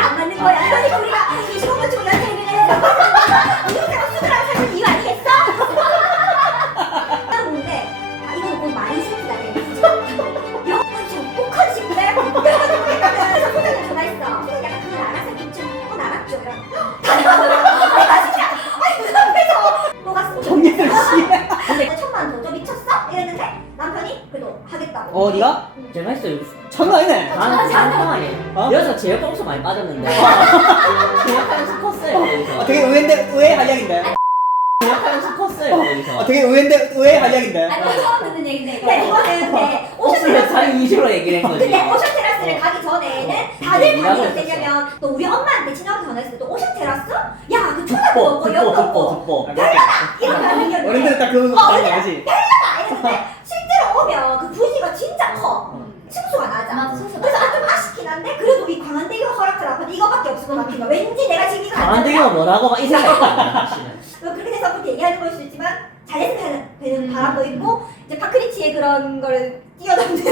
안 맞는 거야. 그러니까 우리가 이 좋은 좋은 연예인을 우리가 수술하는 사람은 이유 아니겠어? 근데 이거는 뭐 많이 슬프다. 영은 지금 폭한 싶네. 그래서 소장님 전화했어. 소장님 약간 그걸 알아서 좀 알았죠. 내가 진짜 아니 그 앞에서 뭐가 정리를 씨. 근데 1,000만 더 줘 미쳤어? 이랬는데 남편이 그래도 하겠다고. 어디가? 제가 했어요. 장난 아니네. 단 평안이에요. 어? 여기서 제일 똥수 많이 빠졌는데 계약하면서 컸어요. 여기서. 되게 의외 한량인데. 계약하면서 컸어요. 여기서. 되게 의외 한량인데. 아니 처음 듣는 얘기인데 근데 이거는 근데 오션 없으면 테라스 자기 위주로 얘기를 한 거지. 근데 오션 테라스를 가기 전에는 다들 일하고 반응이 있었어. 어땠냐면 또 우리 엄마한테 친정에 전화했을 때 또 오션 테라스? 야 그 초등학교 없고 여기 없고 듣보. 이런 반응이었는데 어른들은 딱 그런 거 알지. 이랬는데 실제로 오면 그 부지가 진짜 커 층수가 낮아 맞아, 층수가 그래서 좀 아쉽긴 한데 그래도 이 광안대교 허락을 아파도 이거밖에 없을 것 같긴 해 왠지 내가 지금 이거 안 강한대교가 뭐라고 막 이 생각했거든요. 그렇게 돼서 그렇게 얘기하는 걸 수 있지만 잘했으면 되는 바람도 있고 이제 파크리치의 그런 걸 뛰어넘는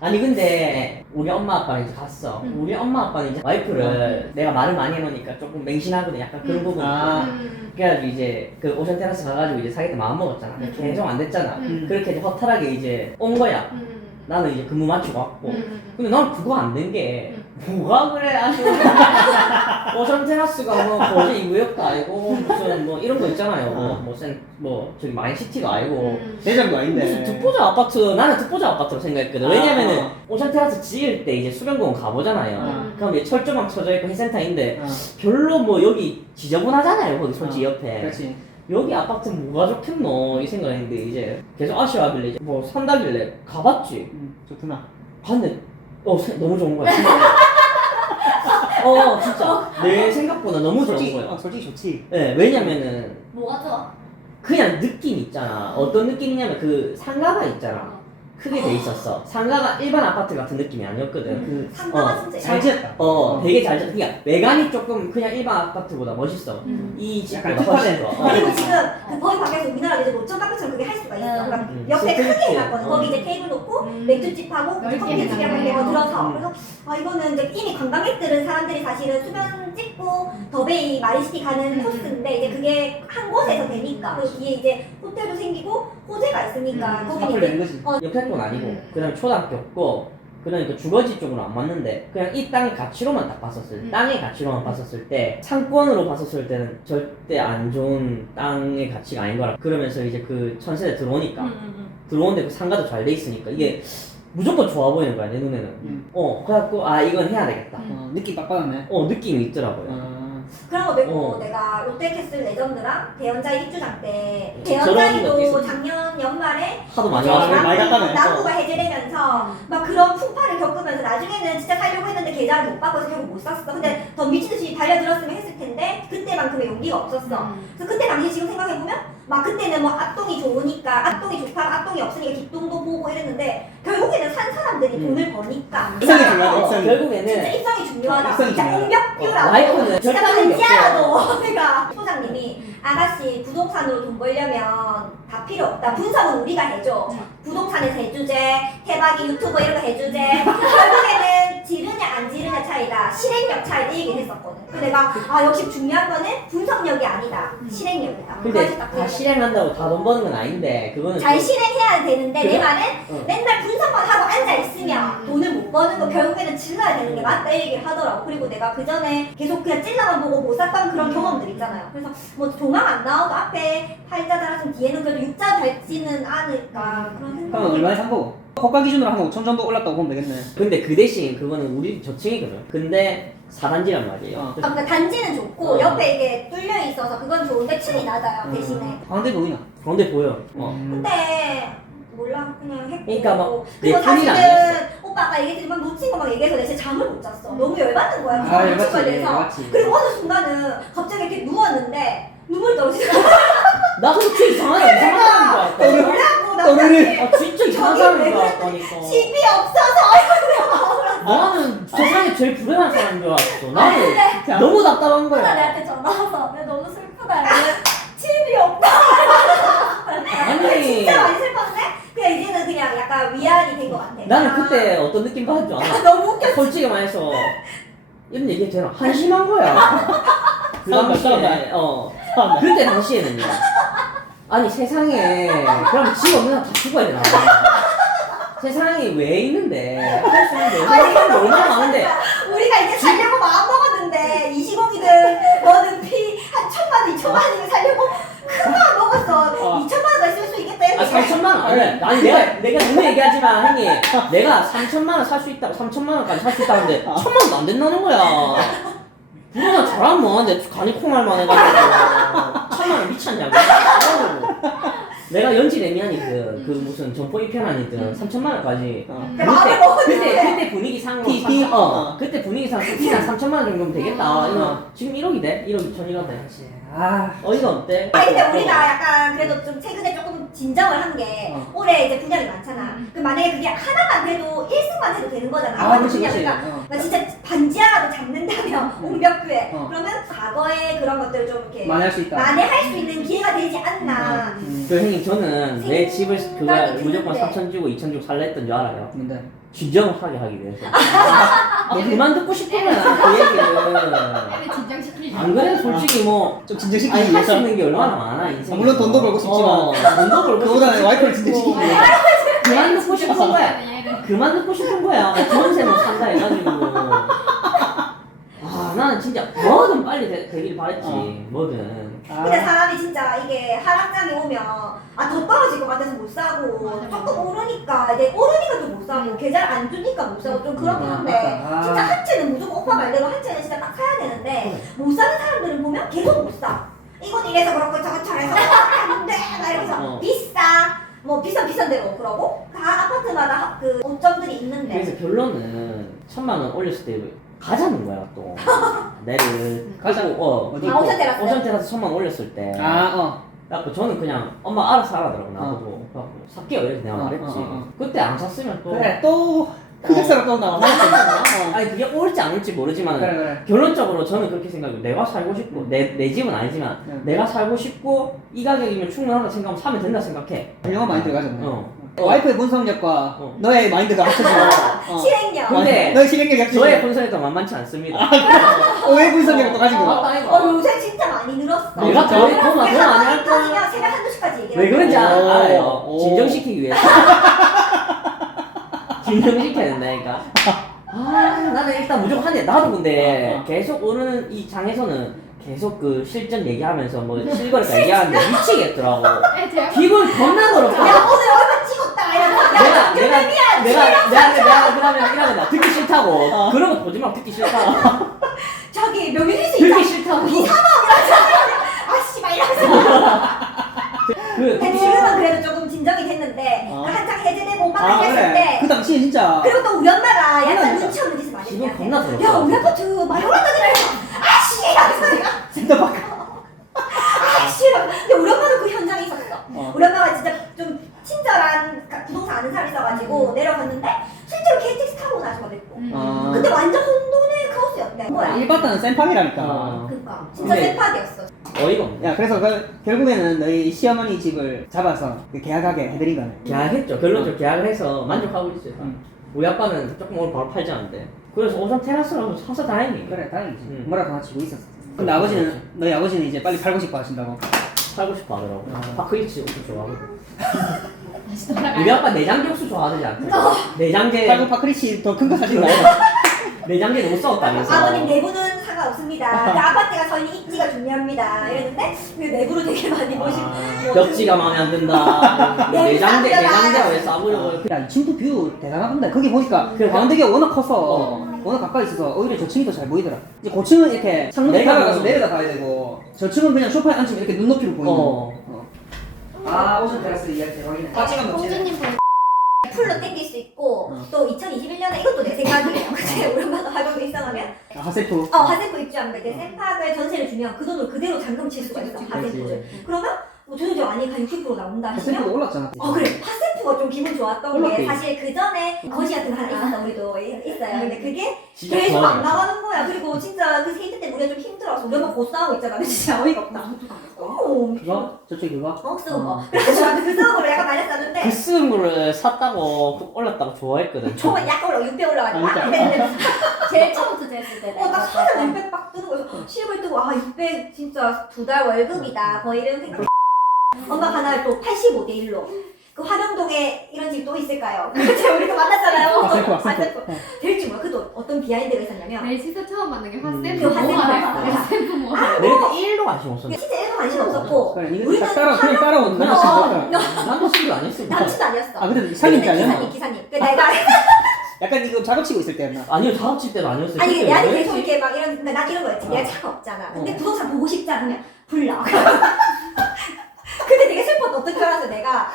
아니 근데 우리 엄마 아빠는 이제 갔어. 우리 엄마 아빠는 이제 와이프를 내가 말을 많이 해놓으니까 조금 맹신하거든. 약간 그런 부분. 아. 그래가지고 이제 그 오션 테라스 가가지고 이제 사겠다 마음 먹었잖아. 개정 안 됐잖아. 그렇게 이제 허탈하게 이제 온 거야. 나는 이제 근무 마치고 왔고. 근데 난 그거 안 된 게 뭐가 그래 아주 오션 테라스가 뭐 거제 이구역도 아니고 무슨 뭐 이런 거 있잖아요. 뭐 저기 마인시티가 아니고 대장도 아닌데. 무슨 듣보잡 아파트 나는 듣보잡 아파트로 생각했거든. 왜냐면은 오션 테라스 지을 때 이제 수변공원 가보잖아요. 그럼 이제 철조망 쳐져 있고 해센터인데 별로 뭐 여기 지저분하잖아요. 거기 솔직히 옆에. 그렇지. 여기 아파트는 뭐가 좋겠노 이 생각했는데 이제 계속 아쉬워하길래 이제 뭐 산다길래 가봤지. 좋구나. 갔는데 너무 좋은 거야. 진짜 내 생각보다 너무 좋은 거야. 솔직히 좋지. 네, 왜냐면은 뭐가 좋아? 그냥 느낌 있잖아. 어떤 느낌이냐면 그 상가가 있잖아. 크게 돼 있었어. 상가가 일반 아파트 같은 느낌이 아니었거든. 그 상가가 진짜 잘 지었다. 되게 잘 지었다. 그러니까 외관이 조금 그냥 일반 아파트보다 멋있어. 이 약간 집보다 훨씬 특화된. 좋아. 그리고 지금 그 거기 밖에서 우리나라 이제 노점 카페처럼 그게 할 수가 있어. 그러니까 옆에 크게 해놨거든. 거기 이제 테이블 놓고 맥주집하고 커피집이랑 이렇게 들어서 그래서 이거는 이제 이미 관광객들은 사람들이 사실은 수변 찍고 더베이 마리시티 가는 코스인데 이제 그게 한 곳에서 되니까 그리고 뒤에 이제 호텔도 생기고 호재가 있으니까 거기 사플 이제 내는 거지. 옆에 건 아니고 그다음에 초등학교 없고 그러니까 주거지 쪽으로 안 맞는데 그냥 이 땅의 가치로만 딱 봤었을 때 땅의 가치로만 봤었을 때 상권으로 봤었을 때는 절대 안 좋은 땅의 가치가 아닌 거라 그러면서 이제 그 천세대 들어오니까 들어오는데 그 상가도 잘 돼 있으니까 이게 무조건 좋아 보이는 거야 내 눈에는 그래갖고 이건 해야 되겠다 느낌 딱 받았네. 느낌이 있더라고요. 그런 것도 있고 내가 롯데캐슬 레전드랑 대연자이 입주장 때 저런 것도 대연자이도 있어. 작년 연말에 하도 많이 이제 와서 많이 갔다네. 나무가 해제되면서 막 그런 풍파를 겪으면서 나중에는 진짜 살려고 했는데 계좌를 못 받고서 결국 못 샀어. 근데 더 미친듯이 달려들었으면 했을 텐데 그때만큼의 용기가 없었어. 그래서 그때 당시 지금 생각해보면 막 그때는 뭐 앞동이 좋으니까 앞동이 좋다 앞동이 없으니까 뒷동도 보고 이랬는데 결국에는 산 사람들이 돈을 버니까 입성이 중요하다, 입성이. 진짜 결국에는 입성이 중요하다. 입성이 진짜 중요하다. 공격뷰라고 와이프는 진짜 절대 반지하라도 내가 소장님이 아가씨 부동산으로 돈 벌려면 다 필요 없다. 분석은 우리가 해줘. 부동산에서 해주제, 대박이 유튜버 이런 거 해주제. 결국에는 지르냐 안 지르냐 차이다. 실행력 차이다 이 얘기를 했었거든. 그래서 내가 역시 중요한 거는 분석력이 아니다. 실행력이다. 근데 그거지 딱 다 그거지. 실행한다고 다 돈 버는 건 아닌데 그거는 잘 실행해야 되는데 그래? 내 말은 어. 맨날 분석만 하고 앉아있으면 돈을 못 버는 거 결국에는 질러야 되는 게 맞다 이 얘기를 하더라고. 그리고 내가 그 전에 계속 그냥 찔러만 보고 못 샀던 그런 경험들 있잖아요. 그래서 뭐 조망 안 나와도 앞에 팔자 달았으면 뒤에는 그래도 육자 닮지는 않을까 그런 그러면 생각이 얼마에 산 거고? 호가 기준으로 한 5천 정도 올랐다고 보면 되겠네. 근데 그 대신 그거는 우리 저층이거든. 근데 4단지란 말이에요. 그러니까 단지는 좋고 옆에 이게 뚫려 있어서 그건 좋은데 층이 낮아요 대신에. 광대 보이나? 가운데 보여. 근데 몰라 그냥 했고. 그러니까 막 그리고 내 편이 사실은 오빠 아까 얘기했지만 놓친 거 막 얘기해서 내가 진짜 잠을 못 잤어. 너무 열받는 거야. 그 놓친 거에 대해서. 열받지. 그리고 어느 순간은 갑자기 이렇게 누웠는데 눈물이 떨어지더라고. 나 그렇게 이상한 사람인 줄 알았다. 놀라고 나한테 진짜 이상한 사람인 줄 알았다니까. 집이 없어서 나는 세상에 제일 불행한 사람인 줄 알았어. 나는 너무 답답한 누가 거야. 내한테 전화 와서 내가 너무 슬프다 이러면 집이 없다. 아니 진짜 많이 슬펐는데 그냥 이제는 그냥 약간 위안이 된 것 같아. 나는 그때 어떤 느낌 받을 줄 알아? 너무 웃겨. 솔직히 말해서 이런 얘기 되나? 한심한 거야. 그 당시에 그때 당시에는요. 아니 세상에 그럼 집 없는 사람 다 죽어야 되나? 세상에 왜 있는데 할 수 있는데 사람이 얼마나 많은데 우리가 이제 살려고 마음 먹었는데 20억이든 뭐든 한 1,000만, 2,000만이면 살려고 큰 마음 먹었어. 2,000만 원 더 있을 수 있겠다. 아 3천만 원 아니 아니 내가 너무 얘기하지만 형님 내가 3천만 원 살 수 있다 3천만 원까지 살 수 있다는데 1,000만 원도 안 된다는 거야. 누가 저랑 뭐하는데 간이 콩알만 해가지고 1,000만 원 미쳤냐고. 내가 연지 애미하니까 그 무슨 점포 입편하니까 3천만 원까지 마음을 먹었는데. 그때 분위기 상으로 티, 그때 분위기 상으로 한 3천만 원 정도면 되겠다. 이거 지금 1억이 돼? 1억 2천이가 돼. 아, 어이가 없대. 아니 근데 우리가 약간 그래도 좀 최근에 조금 진정을 한 게 올해 이제 분양이 많잖아. 그 만약에 그게 하나만 돼도 1승만 해도 되는 거잖아. 아, 그렇지, 분양이니까. 그렇지. 나 진짜 반지하라도 잡는다면 옹벽교회 그러면 그러면 과거의 그런 것들을 좀 이렇게 만회할 수 있다. 만회할 수 있는 기회가 되지 않나. 그 형님 저는 왜 집을 그거 생각이 무조건 드는데. 3천 주고 2천 주고 살라 했던 줄 알아요? 근데 진정을 하게 하기 위해서. 그만 듣고 싶은 거야 그 얘기를. 진정시키지. 안 그래 솔직히 뭐 좀 진정시키기 아니 할 수 위해서. 있는 게 얼마나 많아 인생. 물론 돈도 벌고 싶지만. 돈도 벌고 그거보다는 싶지. 와이프를 진정시키기 위해. 그만 듣고 싶은 거야. 그만 듣고 싶은 거야. 전세 못 산다 해가지고. 아 나는 진짜 뭐든 빨리 되길 바랬지. 뭐든. 근데 사람이 진짜 이게 하락장이 오면 더 떨어질 것 같아서 못 사고 조금 오르니까 이제 오르니까 또 못 사고 계좌 안 주니까 못 사고 좀 그렇긴 한데 진짜 한 채는 무조건 오빠 말대로 한 채는 진짜 딱 사야 되는데 못 사는 사람들은 보면 계속 못 사. 이건 이래서 그렇고 저건 저래서 안돼 막 이러면서 비싸 뭐 비싼 대로 그러고 다 아파트마다 그 오점들이 있는데 그래서 결론은 1,000만 원 올렸을 때 가자는 거야 또. 내를 가자. 어디 아, 오션 테라스? 오션 테라스 1,000만 원 올렸을 때. 그래갖고 저는 그냥 엄마 알아서 하라더라고 나보고. 그래갖고 살게요 이렇게 내가 말했지. 그때 안 샀으면 또. 그래, 또 흑역사로 또 나와. 아니 그게 올지 안 올지 모르지만 그래. 결론적으로 저는 그렇게 생각해요. 내가 살고 싶고 내 집은 아니지만 내가 살고 싶고 이 가격이면 충분하다 생각하면 사면 된다 생각해. 영화 많이 들어가잖네. 어. 와이프의 분석력과 너의 마인드가 합쳐져. 실행력. 근데 너의 실행력이 합쳐져. 저의 본성에도 만만치 않습니다. 왜 분석력을 또 가지고 와? 요새 진짜 많이 늘었어. 내가 더 많이 할 거야. 그냥 새벽 1-2시까지 얘기를 왜 그런지 오. 알아요. 오. 진정시키기 위해서. 진정시켜야 된다니까. 나는 일단 무조건 한대. 나도 근데 계속 오는 이 장에서는 계속 그 실전 얘기하면서 뭐 실거래가 얘기하는데 미치겠더라고. 기분 겁나 더럽다. 야 오늘 얼마 찍었다 이러면서 내가 그러면 이러면 듣기 싫다고. 그런 거 보지 마. 듣기 싫다고. 저기 명예실수 듣기 있다. 싫다고. 아씨 막 이러면서. 근데 듣기 지금은 그래도 조금 진정이 됐는데 그 한창 해제되고 오빠가 했을 그래. 때 그 당시에 진짜. 그리고 또 우리 엄마가 약간 그러니까. 눈치 없는 짓을 많이 기분 했대. 겁나 더럽다. 야 우리 아파트 많이 올랐다더라. 아씨 이러면서 내가 센터박. 아씨 근데 우리 엄마도 그 현장에 있었어. 우리 엄마가 진짜 좀 친절한 부동산 아는 사람이 있어가지고 내려갔는데 실제로 KTX 타고 온 아줌마도 있고 근데 완전 혼돈의 카오스였대. 뭐야? 1바다는 센팡이라니까. 그니까 진짜 근데- 셀파디였어. 어이가 없네. 야, 그래서 결국에는 너희 시어머니 집을 잡아서 계약하게 해드린 거네. 계약했죠. 결론적으로 계약을 해서 만족하고 있어요. 우리 아빠는 조금 오늘 바로 팔지 않는데. 그래서 오션 테라스라고 사서 다행히. 그래, 다행이지. 응. 뭐라도 하나 치고 있었어. 근데 아버지는, 너희 아버지는 이제 빨리 팔고 싶어 하신다고. 살고 싶어 하더라고. 파크리치 옥수 좋아하거든. 우리 아빠 내장재 옥수 좋아하지 않대. 내장재, 팔고 파크리치 더 큰 거 사신다. 내장재 못 싸웠다면서. 아버님 내부는 상관없습니다. 그 아파트가 저희는 입지가 중요합니다. 이랬는데 그 내부를 되게 많이 보시고 벽지가 마음에 안 든다. 내장재가 왜 싸보려고. 야, 이 친구 뷰 대단하던데. 거기 보니까 광대기가 워낙 커서, 워낙 가까이 있어서 오히려 저층이 더 잘 보이더라. 이제 고층은 이렇게 창문에 내가 다가가서 뭐- 내려다 봐야 되고, 저층은 그냥 소파에 앉으면 이렇게 눈높이로 보이는. 어. 아, 오션 테라스 이야기 대박이네. 빠지가 넘치네. 공주님 볼 풀로 땡길 수 있고 또 2021년에 이것도 내 생각이에요. 그때 우리 엄마가 활동에 입성하면 하세프. 하세프 입주하면 이제 샘팍을 전세를 주면 그 돈을 그대로 잔금 칠 수가 있어. 하세프를. 그러면 뭐 조정적 아니니까 60% 나온다 하시면 하세프도 올랐잖아. 그래 하세프가 좀 기분 좋았던 게 올랐대. 사실 그 전에 거시 같은 거 하나 있었어. 우리도 있어요. 근데 그게 진짜 계속 좋아하네. 안 나가는 거야. 그리고 진짜 그 세이트 때 우리가 좀 힘들어서 왔어. 우리 엄마 고싸하고 있잖아. 근데 진짜 어이가 없다. 그거? 저쪽에 그거? 쓰는 거. 그래서 나도 그 쓰는 거를 약간 많이 했었는데 그 쓰는 거를 샀다고 그 올랐다고 좋아했거든. 처음에 약간 올라 600 올라가지고 아, 진짜? 근데 제일 처음부터 쟀을 때. 딱 사자 600 빡 뜨는 거에서 실물 뜨고 600 진짜 2달 월급이다. 거의 이런 생각. 엄마가 하나 또 85대 1로 그 화명동에 이런 집 또 있을까요? 제가 우리도 만났잖아요. 셀프. 될지 몰라. 그도 어떤 비하인드가 있었냐면 내 진짜 처음 만난 게 화쌤 그 화쌤 화쌤 뭐 내가 1도 관심 없었는데. 진짜 애도 관심 없었고 그래, 이거 우리는 그냥 따라오는 그냥 거야. 나도 친구 안 했어. 남친도 아니었어. 아, 근데 사귄 게 아니야? 기사님. 그 내가 약간 이거 작업치고 있을 때였나? 아니요, 작업칠 때는 아니었어요. 아니 그때 내한테 왜 계속 그랬지? 이렇게 막 이런 근데 난 이런 거였지. 내가 차가 없잖아. 근데 부동산 보고 싶잖아. 그냥 불러. 근데 되게 슬펐다. 어떤 줄 알았어. 내가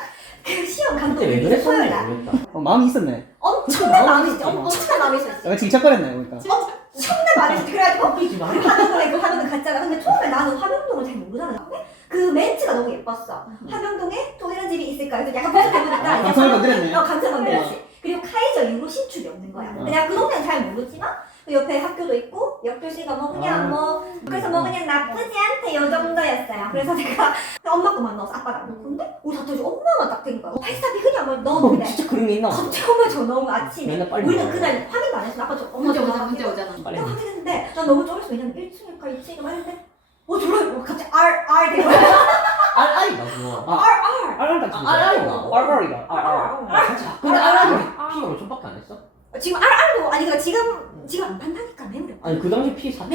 그 시험 그때 왜 감독이 그랬었는지 토요일 날 모르겠다. 마음이 있었네. 엄청난 마음이 있었지. 마음이 엄청난 마음이 있었지. 약간 질척거렸네, 그러니까. 엄청난 마음이 있었지. 그래가지고 웃기지 마. 화명동에 그 화명동 갔잖아. 근데 처음에 나는 화명동을 잘 모르잖아. 근데 그 멘트가 너무 예뻤어. 화명동에 또 이런 집이 있을까? 그래서 약간 검색해보니까 감성을 건드렸네. 감성 건드렸지. 그리고 카이저 이후로 신축이 없는 거야. 근데 내가 그 동네는 잘 모르지만 그 옆에 학교도 있고 옆교시가 뭐 그냥 뭐 그래서 뭐 그냥 나쁘지 않대 요 정도였어요. 그래서 내가 엄마 거만 넣어서 아빠랑 넣고 근데 우리 다투지 엄마만 딱 된 거야. 발사비 그냥 뭐 넣었는데 진짜 그런 게 있나? 갑자기 엄마 전화 온 거 아침에 맨날 빨리 우리는 넣어요. 그날 확인도 안 했어. 아빠 저 엄마 문제 전화 오잖아 왔어. 문제 오잖아. 빨리. 딱 확인했는데 난 너무 쫄았어. 왜냐면 1층일까 2층일까 말했는데 졸라 갑자기 R 되고 알알이다 그거. 알알다 알알이다. 알알이다. 근데 알알이 피가 몇 천밖에 안 했어? 지금 R도 아니 그러니까 지금 안 판다니까 매물이 없어. 아니 그 당시 피 4천.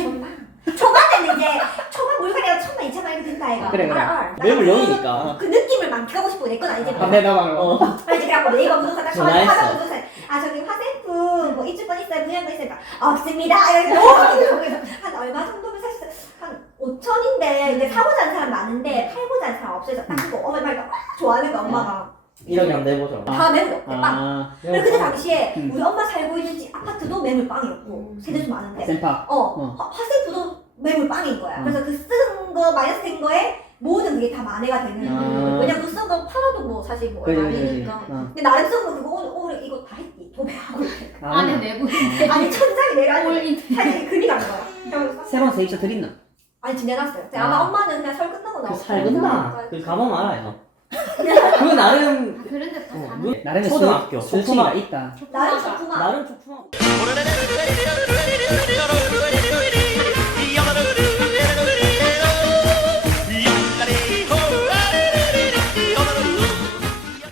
초반에는 이제 초반 물건이가 1,000만 2,000만 이렇게 된다 얘가. 그래, 그래. RR. 매물 0이니까. 그 느낌을 만끽하고 싶고 내 건 아니지. 아, 내가 봐. 그래서 그래갖고 네이버 부동산 딱 전화했어. 화장 부동산 저기 화생품 뭐 입주권 있어요 분양권 있으니까 없습니다 이렇게 너무 그래서 한 얼마 정도면 사실 한 5천인데 이제 사고자 하는 사람 많은데 팔고자 하는 사람 없어서 딱 그거 엄마 막 좋아하는 거 엄마가 1억이 한번 내보자. 다 매물 없대 빵. 아, 그리고 그때 당시에 우리 엄마 살고 있는 집 아파트도 매물 빵이었고 세대수 많은데 센파. 화생부도 매물 빵인 거야. 그래서 그 쓴 거 마이너스 된 거에 모든 그게 다 만회가 되는 왜냐면 그 쓴 거 팔아도 뭐 사실 뭐 그래, 얼마 그래, 아니니까 그래. 근데 나름 쓴 거 그거 오늘 이거 다 했지 도배하고 이렇게 안에 내부인데 아니 천장이 내려앉아 올린 사실 금이 가는 거야. 그래서 새로운 세입자 드렸나? 아니 지금 내놨어요. 아마 엄마는 그냥 설 끝나고 그 나오고 살근다. 그 가보면 알아요. 그 나름 그런데 다 어, 사는 나름의 초등학교, 술치가 있다. 나름 좋구만. 나름 좋구나.